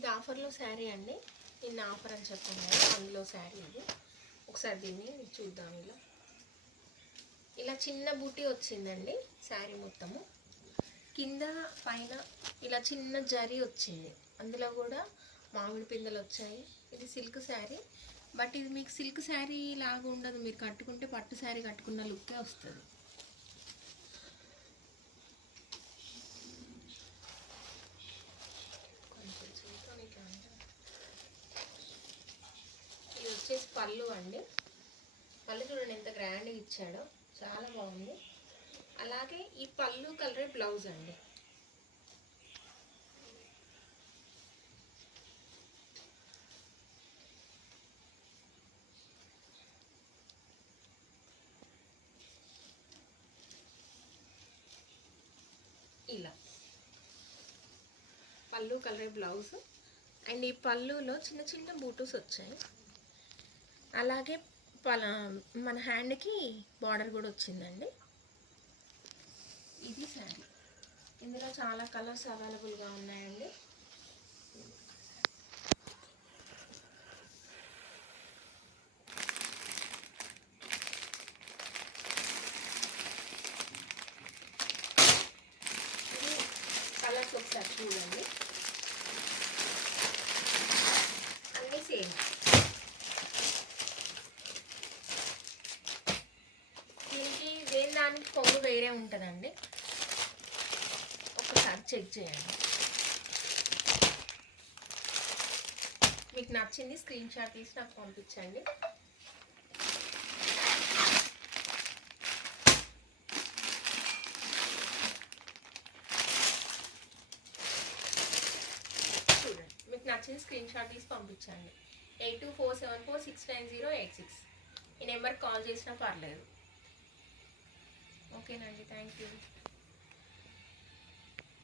ఇది ఆఫర్లో శారీ అండి. నిన్న ఆఫర్ అని చెప్పాను కదా, అందులో శారీ ఇది. ఒకసారి దీన్ని చూద్దాం. ఇలా చిన్న బూటీ వచ్చిందండి శారీ మొత్తము. కింద పైన ఇలా చిన్న జరీ వచ్చింది, అందులో కూడా మామిడి పిందెలు వచ్చాయి. ఇది సిల్క్ శారీ, బట్ ఇది మీకు సిల్క్ శారీ లాగా ఉండదు. మీరు కట్టుకుంటే పట్టు శారీ కట్టుకున్న లుక్కే వస్తుంది. ఇది వచ్చేసి పళ్ళు అండి. పళ్ళు చూడండి ఎంత గ్రాండ్గా ఇచ్చాడో, చాలా బాగుంది. అలాగే ఈ పళ్ళు కలరే బ్లౌజ్ అండి. ఇలా పళ్ళు కలరే బ్లౌజ్. అండ్ ఈ పళ్ళులో చిన్న చిన్న బూటూస్ వచ్చాయి. అలాగే మన హ్యాండ్కి బార్డర్ కూడా వచ్చిందండి. ఇది శారీ. ఇందులో చాలా కలర్స్ అవైలబుల్గా ఉన్నాయండి. ఇది కలర్స్ ఒకసారి చూడండి, అన్నీ సేమ్. దీనికి దేని దానికి కొంగు వేరే ఉంటుందండి, ఒకసారి చెక్ చేయండి. మీకు నచ్చింది స్క్రీన్ షాట్ తీసి నాకు పంపించండి. చూడండి, మీకు నచ్చింది స్క్రీన్ షాట్ తీసి పంపించండి. 8247469086 ఈ నెంబర్కి కాల్ చేసినా పర్లేదు. ఓకేనండి, థ్యాంక్ యూ.